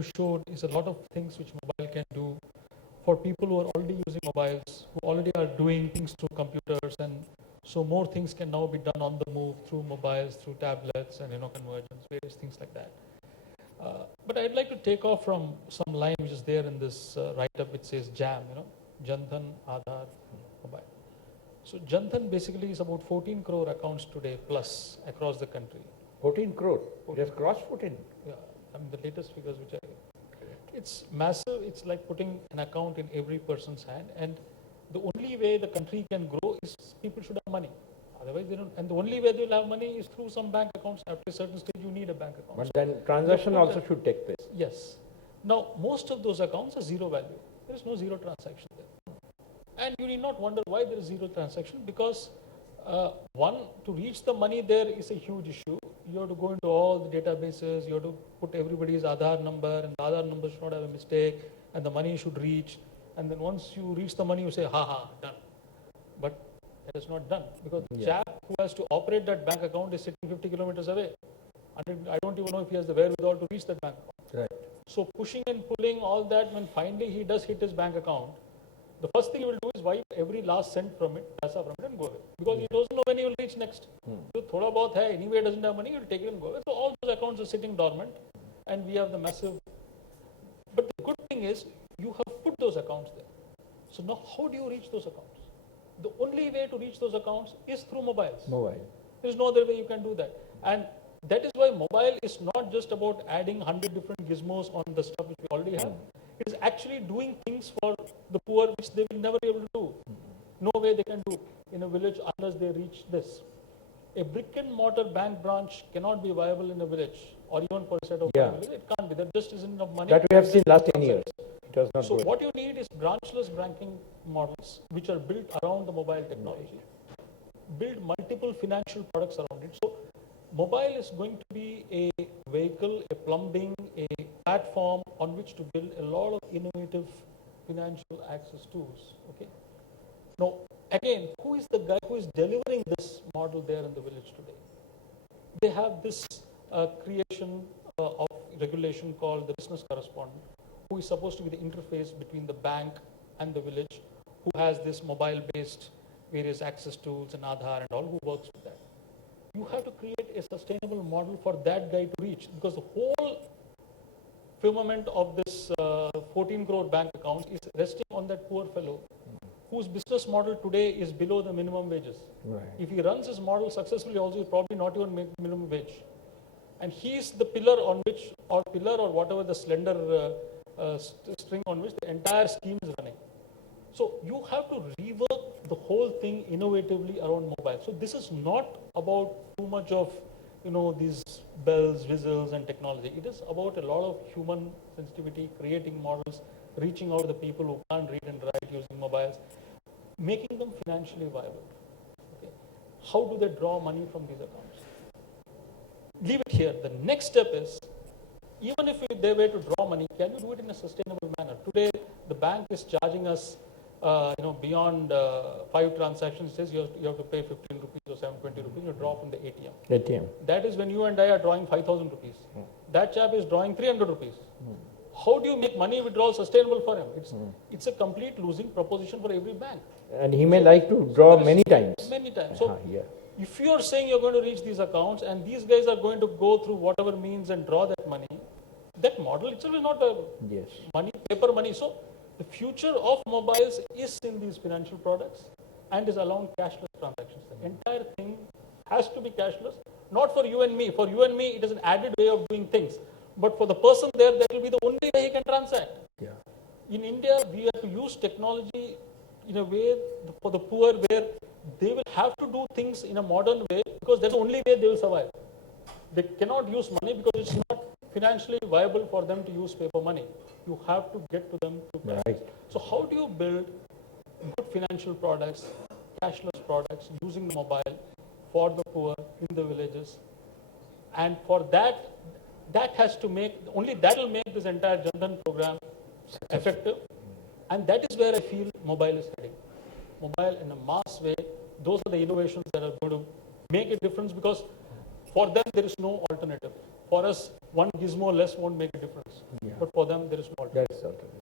you showed is a lot of things which mobile can do for people who are already using mobiles, who already are doing things through computers, and so more things can now be done on the move through mobiles, through tablets, and convergence, various things like that. But I'd like to take off from some line which is there in this write-up, which says JAM, Jan Dhan, Aadhaar, mobile. So Jan Dhan basically is about 14 crore accounts today plus across the country. 14 crore? It has crossed 14? Yeah, I mean the latest figures which it's massive. It's like putting an account in every person's hand, and the only way the country can grow is people should have money. Otherwise, they don't. And the only way they'll have money is through some bank accounts. After a certain stage, you need a bank account. But then transaction also should take place. Yes. Now, most of those accounts are zero value. There is no zero transaction there. And you need not wonder why there is zero transaction, because one, to reach the money there is a huge issue. You have to go into all the databases, you have to put everybody's Aadhaar number, and the Aadhaar number should not have a mistake, and the money should reach. And then once you reach the money, you say, done. But that is not done, because the chap who has to operate that bank account is sitting 50 kilometers away. And I don't even know if he has the wherewithal to reach that bank account. Right. So pushing and pulling all that, when finally he does hit his bank account, the first thing he will do is wipe every last cent from it, paisa from it, and go away. Because he doesn't know when he will reach next. So thoda bahut hai, anyway doesn't have money, he will take it and go away. So all those accounts are sitting dormant, and we have the massive. But the good thing is, you have put those accounts there. So now how do you reach those accounts? The only way to reach those accounts is through mobiles. Mobile. There is no other way you can do that. And that is why mobile is not just about adding 100 different gizmos on the stuff which we already have. It is actually doing things for the poor which they will never be able to do. No way they can do in a village unless they reach this. A brick and mortar bank branch cannot be viable in a village, or even for a set of families. It can't be. There just isn't enough money. That we have seen last 10 years. It was not so good. What you need is branchless banking models which are built around the mobile technology. Build multiple financial products around it. So mobile is going to be a vehicle, a plumbing, a platform on which to build a lot of innovative financial access tools. Okay. Now, again, who is the guy who is delivering this model there in the village today? They have this creation of regulation called the business correspondent, who is supposed to be the interface between the bank and the village, who has this mobile-based various access tools and Aadhaar and all, who works with that. You have to create a sustainable model for that guy to reach, because the whole firmament of this 14 crore bank account is resting on that poor fellow whose business model today is below the minimum wages. Right. If he runs his model successfully also, he'll probably not even make minimum wage. And he is the pillar on which, or whatever the slender string on which the entire scheme is running. So you have to rework the whole thing innovatively around mobile. So this is not about too much of these bells, whistles and technology. It is about a lot of human sensitivity, creating models, reaching out to the people who can't read and write using mobiles, making them financially viable. Okay. How do they draw money from these accounts? Leave it here. The next step is, even if they were to draw money, can you do it in a sustainable manner? Today, the bank is charging us beyond 5 transactions, says you have to pay 15 rupees or 720 rupees, you draw from the ATM. That is when you and I are drawing 5,000 rupees. That chap is drawing 300 rupees. How do you make money withdrawal sustainable for him? It's a complete losing proposition for every bank. And he may like to draw many times. Many times. So if you are saying you're going to reach these accounts and these guys are going to go through whatever means and draw that money, that model itself is not a paper money. So the future of mobiles is in these financial products and is along cashless transactions. The entire thing has to be cashless, not for you and me. For you and me, it is an added way of doing things. But for the person there, that will be the only way he can transact. Yeah. In India, we have to use technology in a way for the poor where they will have to do things in a modern way, because that's the only way they will survive. They cannot use money because it's not financially viable for them to use paper money. You have to get to them through cash. Right. So how do you build good financial products, cashless products, using the mobile for the poor in the villages? And for that has to make, only that will make this entire Jan Dhan program effective. And that is where I feel mobile is heading. Mobile in a mass way, those are the innovations that are going to make a difference, because for them there is no alternative. For us, one gizmo less won't make a difference. Yeah. But for them, there is small difference. That's certainly.